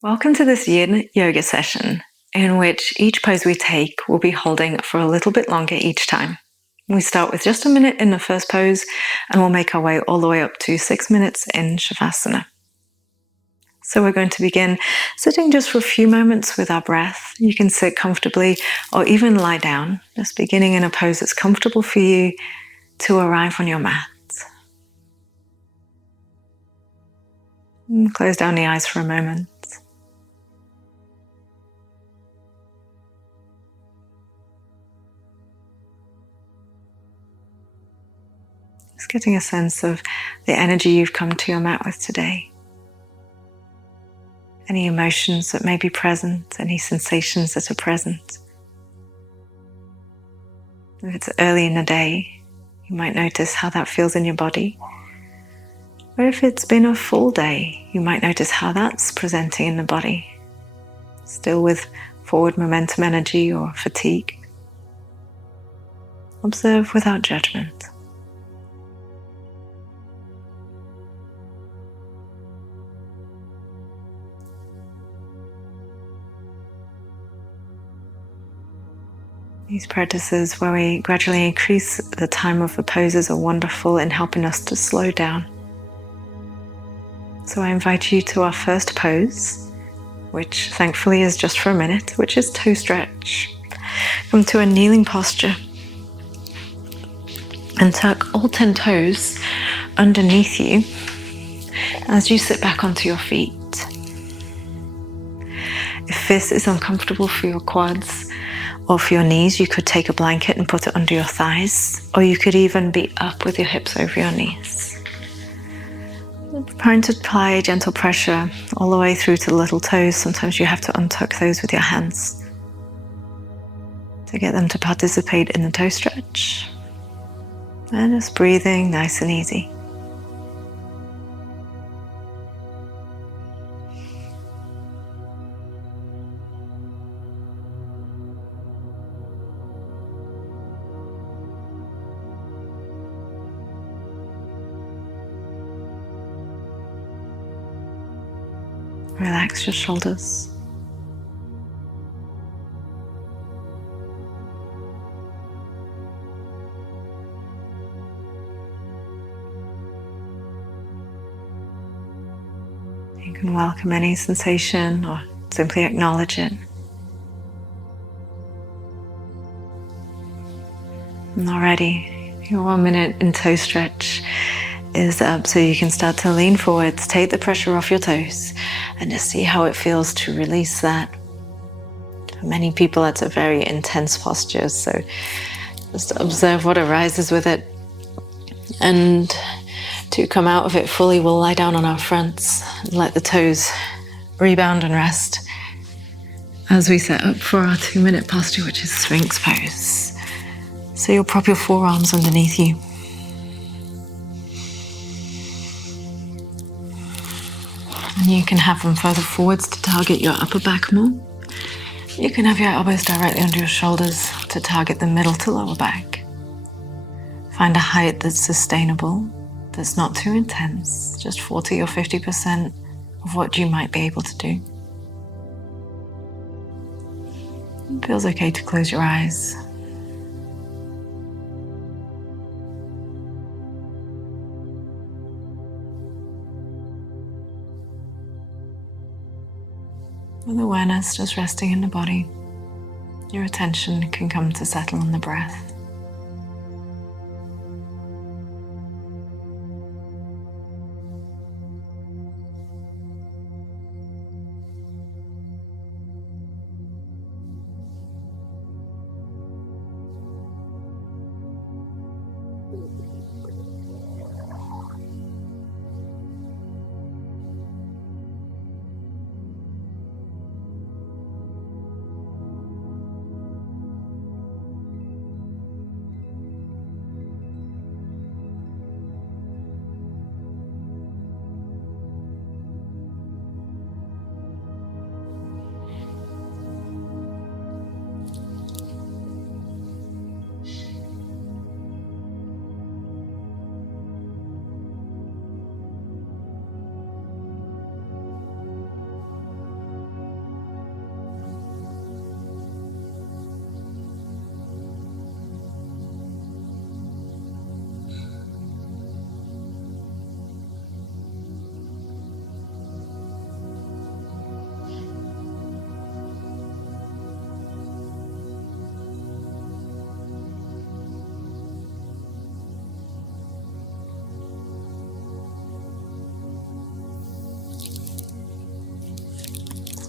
Welcome to this yin yoga session in which each pose we take will be holding for a little bit longer each time. We start with just a minute in the first pose and we'll make our way all the way up to 6 minutes in Savasana. So we're going to begin sitting just for a few moments with our breath. You can sit comfortably or even lie down, just beginning in a pose that's comfortable for you to arrive on your mat. And close down the eyes for a moment. Just getting a sense of the energy you've come to your mat with today. Any emotions that may be present, any sensations that are present. If it's early in the day, you might notice how that feels in your body. Or if it's been a full day, you might notice how that's presenting in the body. Still with forward momentum energy or fatigue. Observe without judgment. These practices where we gradually increase the time of the poses are wonderful in helping us to slow down. So I invite you to our first pose, which thankfully is just for a minute, which is toe stretch. Come to a kneeling posture and tuck all 10 toes underneath you as you sit back onto your feet. If this is uncomfortable for your quads or for your knees, you could take a blanket and put it under your thighs, or you could even be up with your hips over your knees. Trying to apply gentle pressure all the way through to the little toes. Sometimes you have to untuck those with your hands to get them to participate in the toe stretch. And just breathing nice and easy. Relax your shoulders. You can welcome any sensation or simply acknowledge it. And already, your 1 minute in toe stretch is up, so you can start to lean forwards, take the pressure off your toes, and just see how it feels to release that. For many people, that's a very intense posture, so just observe what arises with it. And to come out of it fully, we'll lie down on our fronts and let the toes rebound and rest as we set up for our 2 minute posture, which is Sphinx pose. So you'll prop your forearms underneath you. And you can have them further forwards to target your upper back more. You can have your elbows directly under your shoulders to target the middle to lower back. Find a height that's sustainable, that's not too intense, just 40 or 50% of what you might be able to do. It feels okay to close your eyes. With awareness just resting in the body, your attention can come to settle on the breath.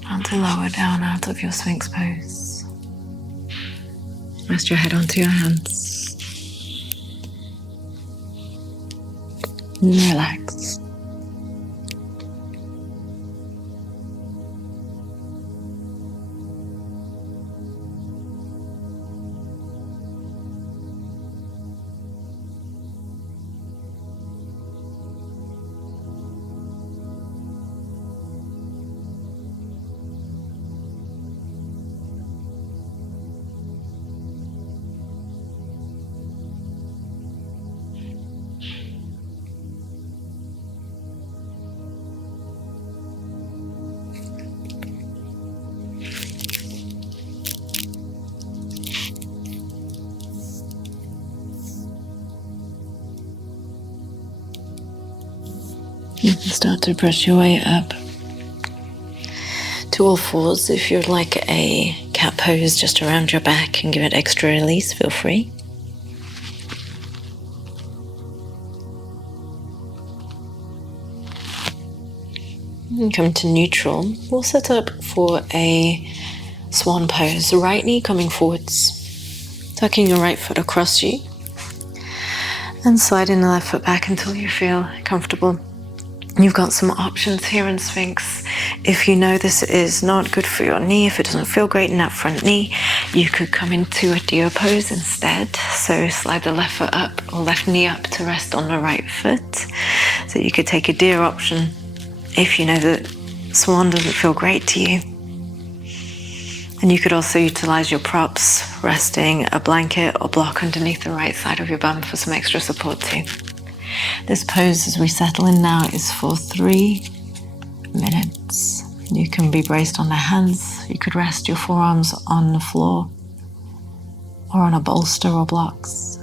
Start to lower down out of your Sphinx pose. Rest your head onto your hands. And relax. You can start to press your way up to all fours. If you'd like a cat pose just around your back and give it extra release, feel free. And come to neutral. We'll set up for a swan pose. Right knee coming forwards, tucking your right foot across you, and sliding the left foot back until you feel comfortable. You've got some options here in Sphinx. If you know this is not good for your knee, if it doesn't feel great in that front knee, you could come into a deer pose instead. So slide the left foot up or left knee up to rest on the right foot. So you could take a deer option if you know that swan doesn't feel great to you. And you could also utilize your props, resting a blanket or block underneath the right side of your bum for some extra support too. This pose, as we settle in now, is for 3 minutes. You can be braced on the hands. You could rest your forearms on the floor or on a bolster or blocks.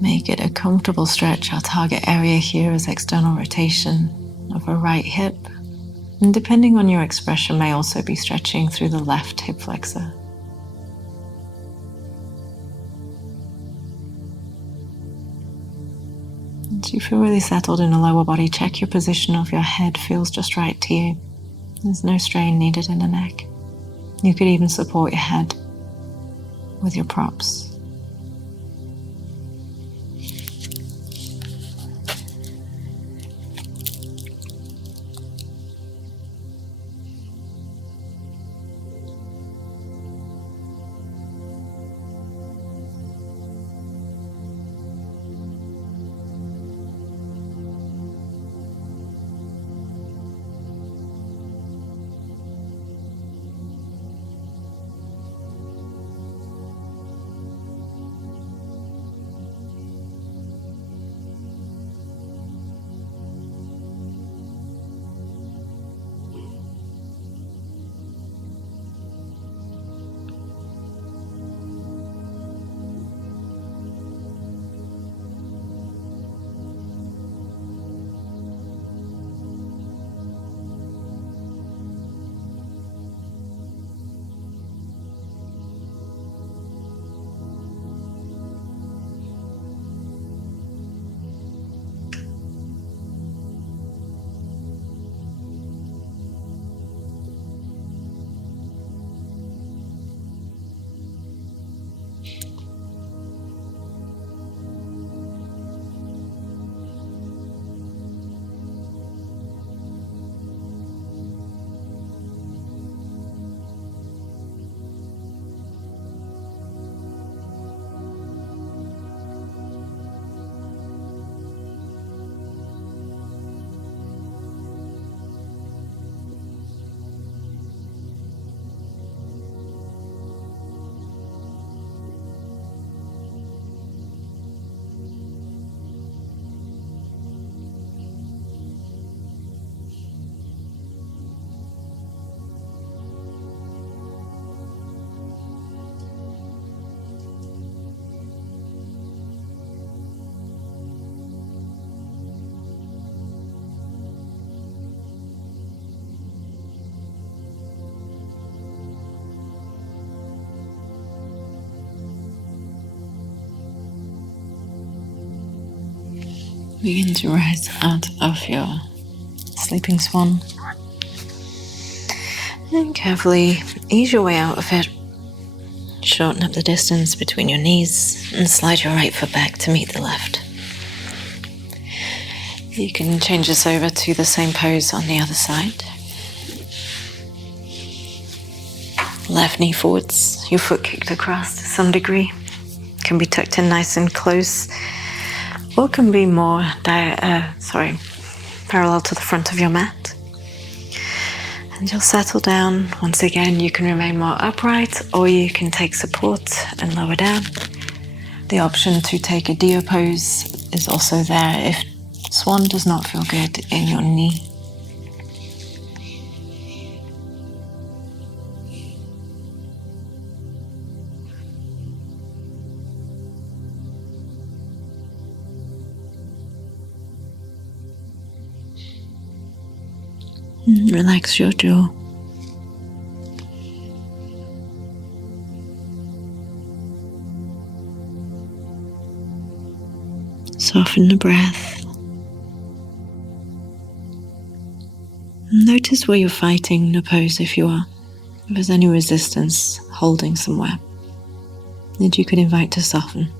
Make it a comfortable stretch. Our target area here is external rotation of a right hip. And depending on your expression, may also be stretching through the left hip flexor. Once you feel really settled in the lower body, check your position of your head feels just right to you. There's no strain needed in the neck. You could even support your head with your props. Begin to rise out of your sleeping swan. And carefully ease your way out of it. Shorten up the distance between your knees and slide your right foot back to meet the left. You can change this over to the same pose on the other side. Left knee forwards, your foot kicked across to some degree. Can be tucked in nice and close, or can be more parallel to the front of your mat. And you'll settle down. Once again, you can remain more upright, or you can take support and lower down. The option to take a deer pose is also there if swan does not feel good in your knee. Relax your jaw. Soften the breath. Notice where you're fighting the pose if you are. If there's any resistance holding somewhere that you could invite to soften.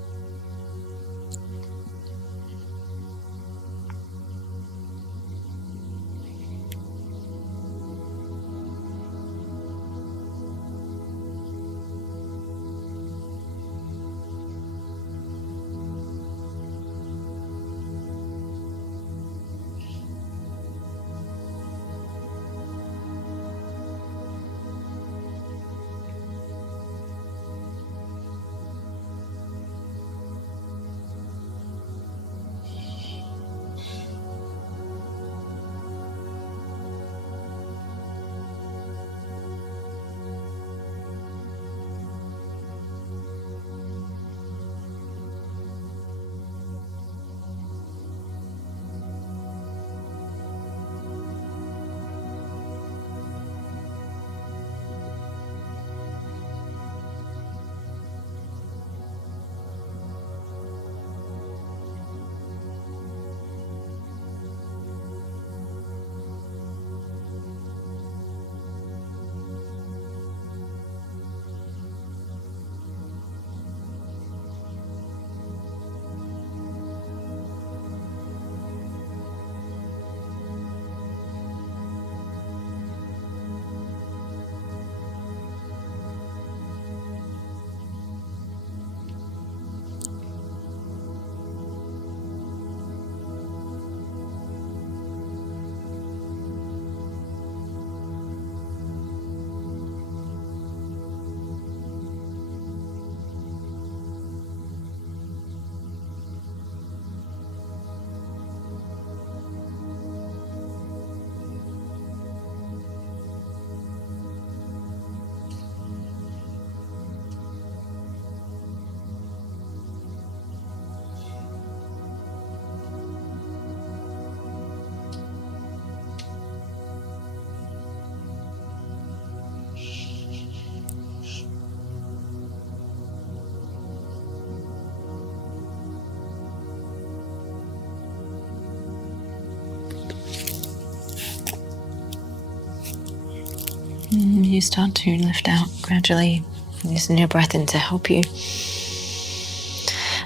You start to lift out gradually, using your breath in to help you.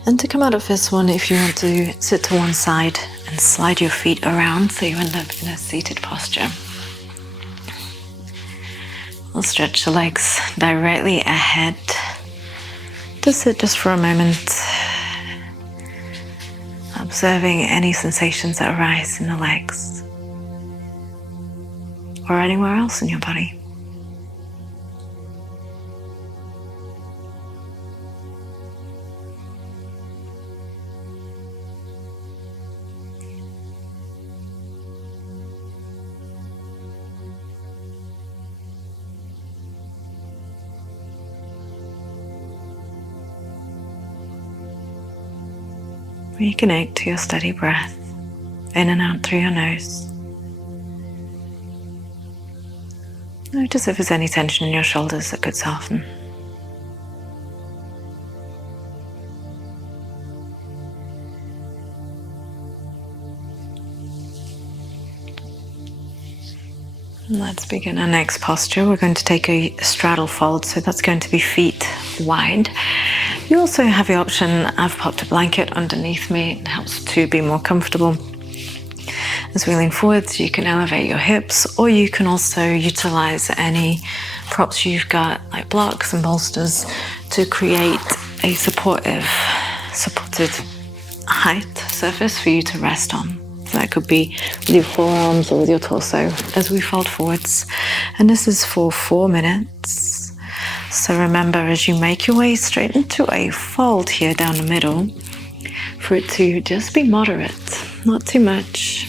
And to come out of this one, if you want to sit to one side and slide your feet around so you end up in a seated posture. We'll stretch the legs directly ahead. Just sit just for a moment, observing any sensations that arise in the legs or anywhere else in your body. Reconnect to your steady breath, in and out through your nose. Notice if there's any tension in your shoulders that could soften. Let's begin our next posture. We're going to take a straddle fold, so that's going to be feet wide. You also have the option, I've popped a blanket underneath me, it helps to be more comfortable. As we lean forwards, you can elevate your hips, or you can also utilize any props you've got, like blocks and bolsters, to create a supported height surface for you to rest on. So that could be with your forearms or with your torso as we fold forwards. And this is for 4 minutes. So remember, as you make your way straight into a fold here down the middle, for it to just be moderate, not too much.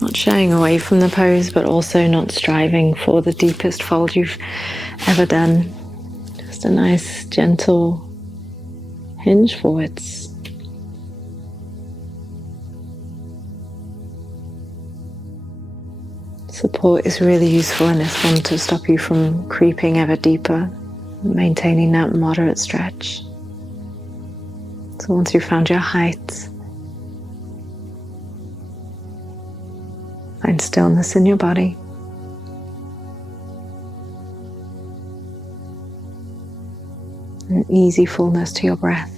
Not shying away from the pose, but also not striving for the deepest fold you've ever done. Just a nice, gentle hinge forwards. Support is really useful in this one to stop you from creeping ever deeper, maintaining that moderate stretch. So once you've found your height, find stillness in your body. An easy fullness to your breath.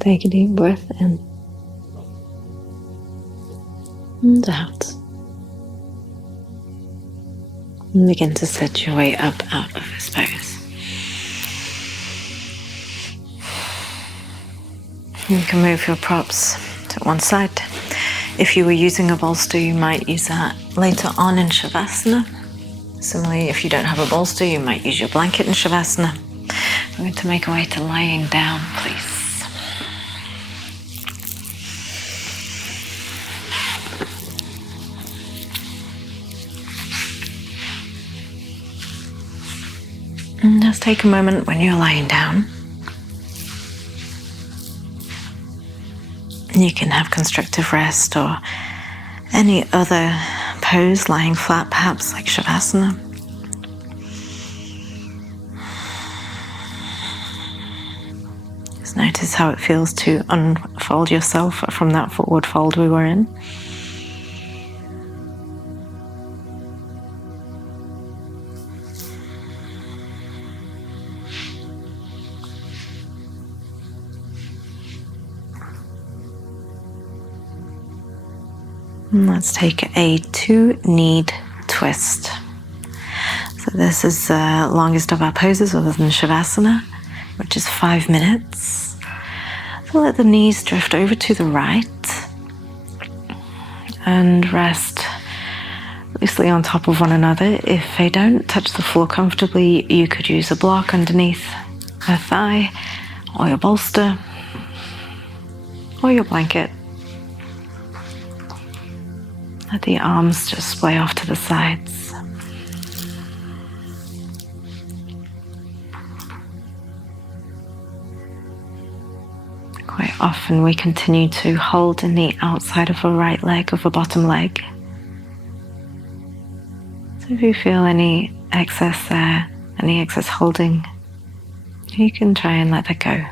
Take a deep breath in and out. And begin to set your way up out of this pose. You can move your props to one side. If you were using a bolster, you might use that later on in Savasana. Similarly, if you don't have a bolster, you might use your blanket in Savasana. We're going to make our way to lying down, please. And just take a moment when you're lying down. You can have constructive rest or any other pose, lying flat, perhaps like Shavasana. Just notice how it feels to unfold yourself from that forward fold we were in. And let's take a 2-kneed twist. So this is the longest of our poses other than Shavasana, which is 5 minutes. So let the knees drift over to the right and rest loosely on top of one another. If they don't touch the floor comfortably, you could use a block underneath a thigh or your bolster or your blanket. Let the arms just splay off to the sides. Quite often we continue to hold in the outside of the right leg, of the bottom leg. So if you feel any excess there, any excess holding, you can try and let that go.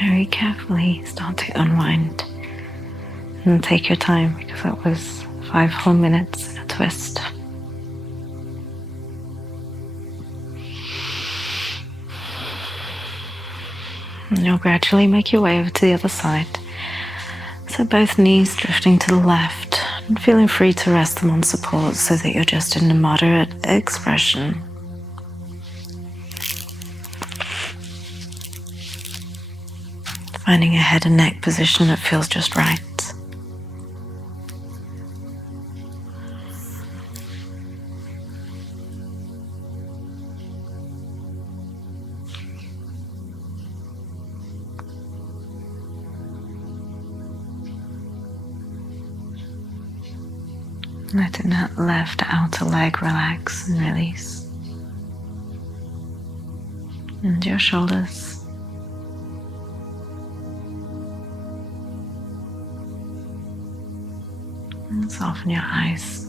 very carefully start to unwind. And take your time, because that was 5 whole minutes in a twist. And you'll gradually make your way over to the other side. So both knees drifting to the left, and feeling free to rest them on support so that you're just in a moderate expression. Finding a head and neck position that feels just right. Letting that left outer leg relax and release. And your shoulders. And soften your eyes.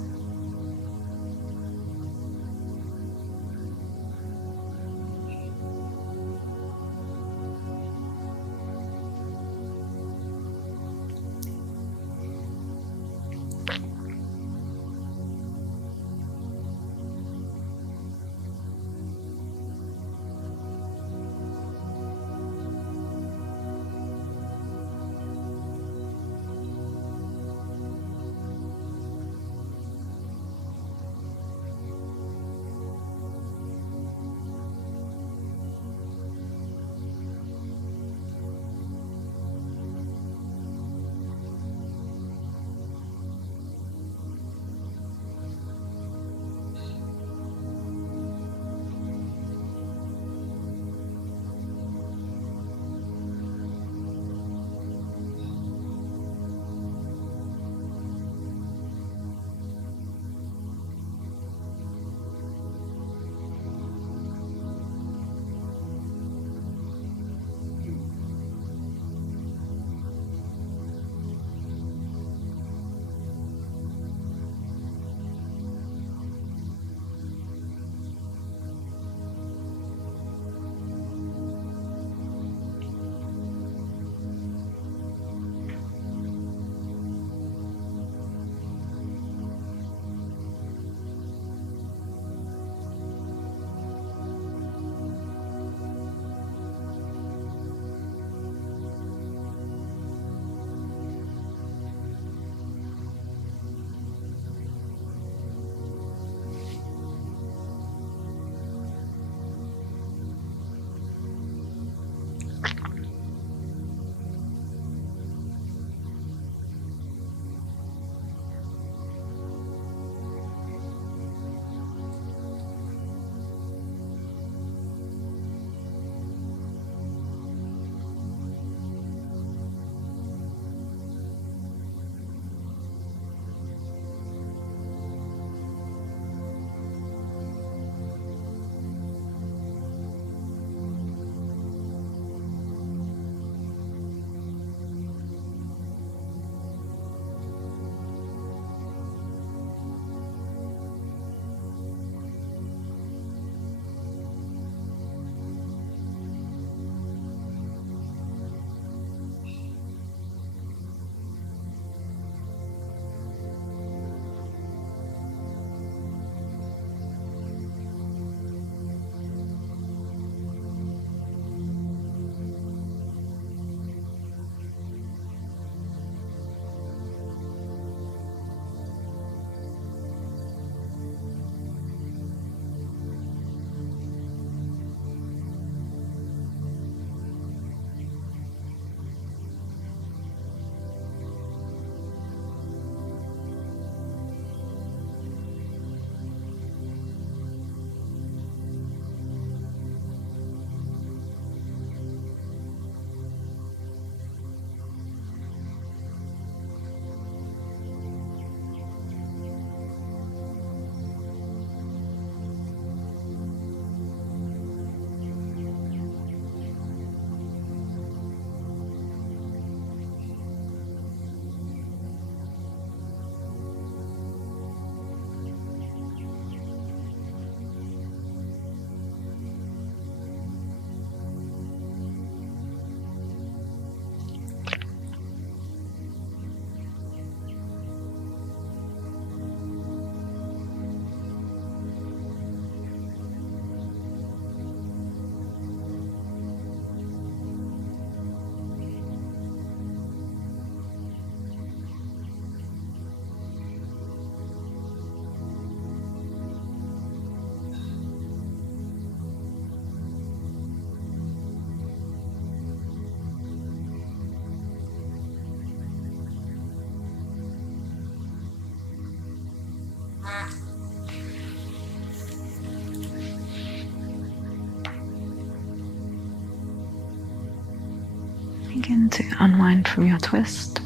Begin to unwind from your twist,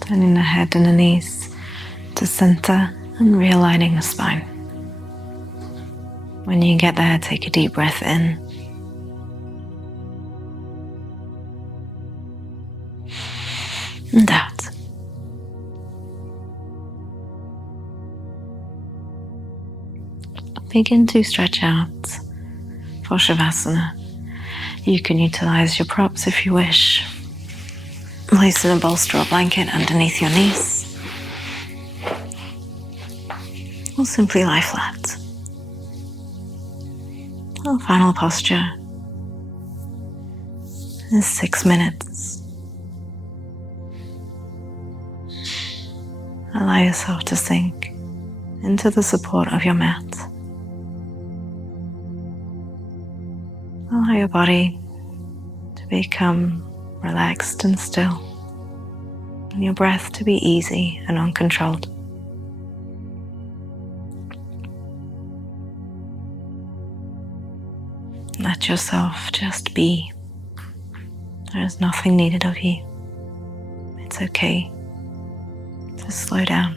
turning the head and the knees to center and realigning the spine. When you get there, take a deep breath in and out. Begin to stretch out for Savasana. You can utilize your props if you wish. Placing a bolster or blanket underneath your knees, or simply lie flat. Our final posture is 6 minutes. Allow yourself to sink into the support of your mat. Allow your body to become relaxed and still, and your breath to be easy and uncontrolled. Let yourself just be. There is nothing needed of you. It's okay to slow down.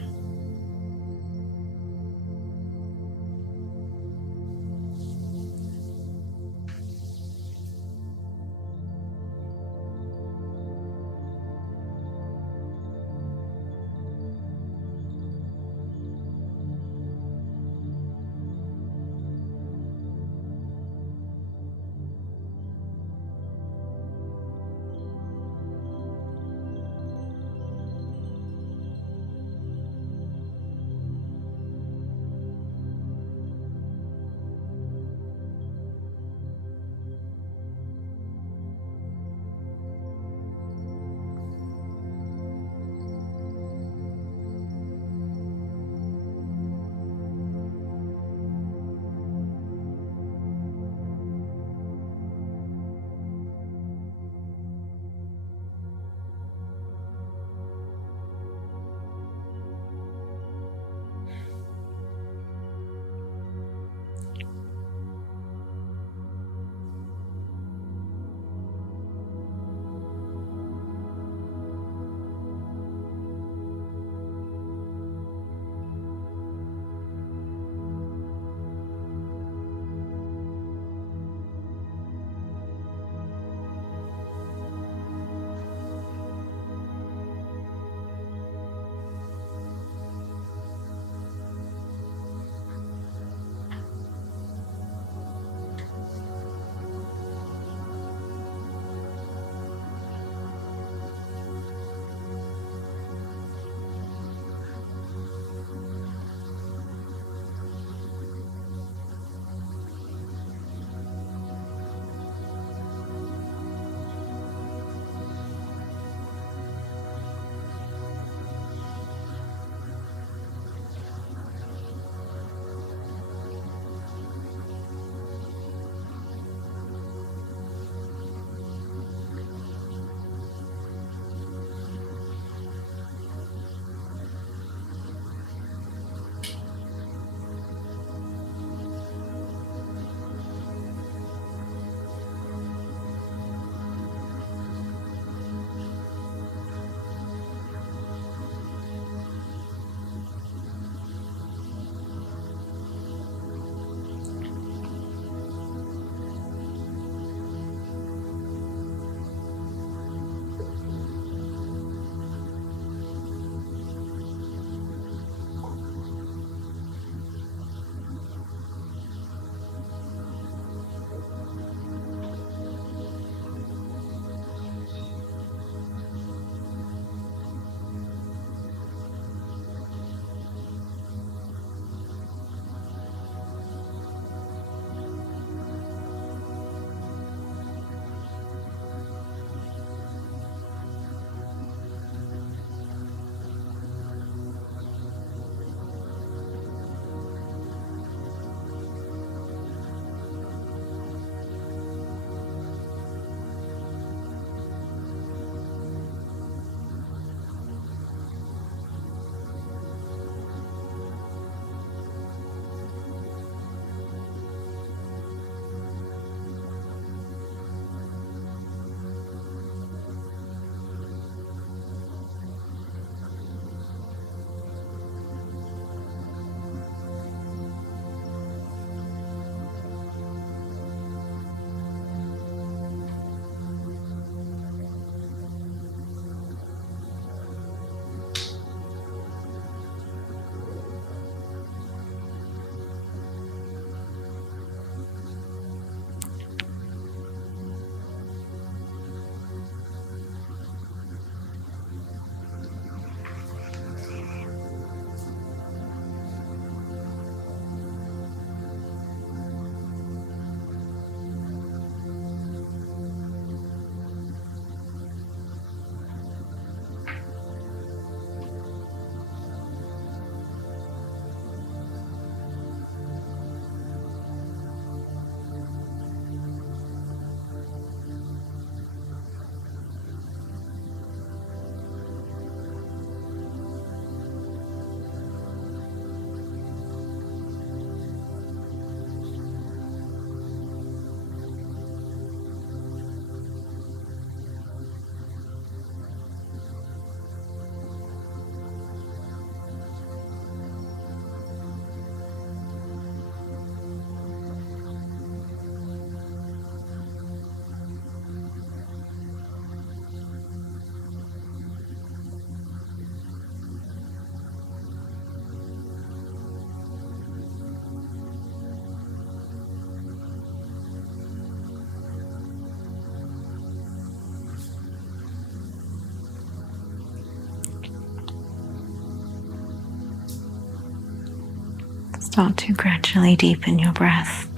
Start to gradually deepen your breath.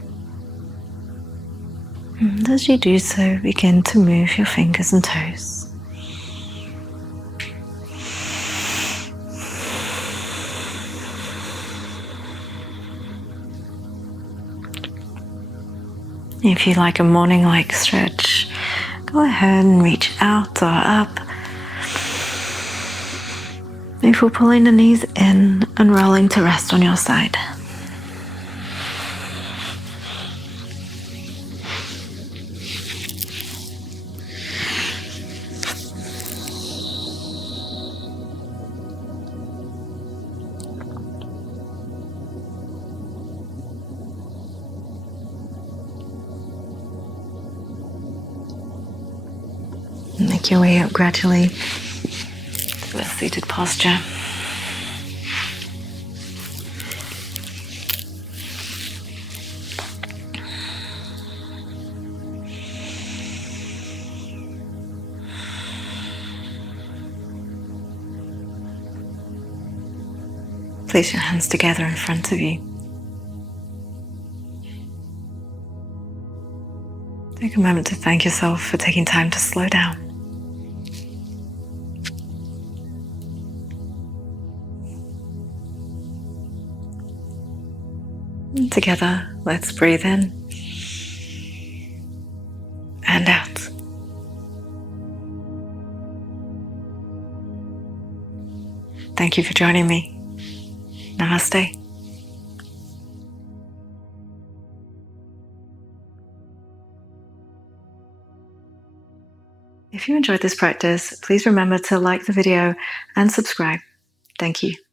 And as you do so, begin to move your fingers and toes. If you like a morning-like stretch, go ahead and reach out or up. Before pulling the knees in and rolling to rest on your side. Make your way up gradually to a seated posture. Place your hands together in front of you. Take a moment to thank yourself for taking time to slow down. And together, let's breathe in and out. Thank you for joining me. Namaste. If you enjoyed this practice, please remember to like the video and subscribe. Thank you.